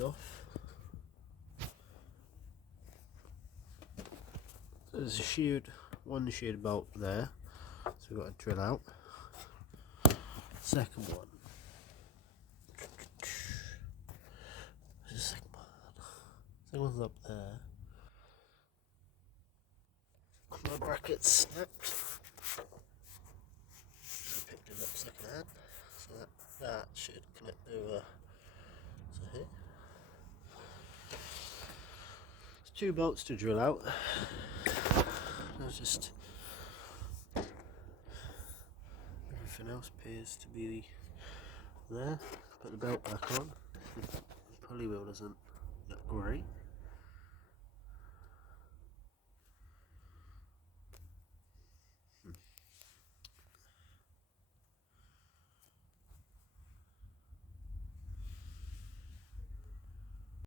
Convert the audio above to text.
is off. There's a one sheared bolt there, so we've got to drill out. Second one. There's the second one. Second one's up there. My bracket's snapped. I picked it up second hand, so that should connect over to here. There's 2 bolts to drill out. There's just everything else appears to be there. Put the belt back on. The pulley wheel doesn't look great.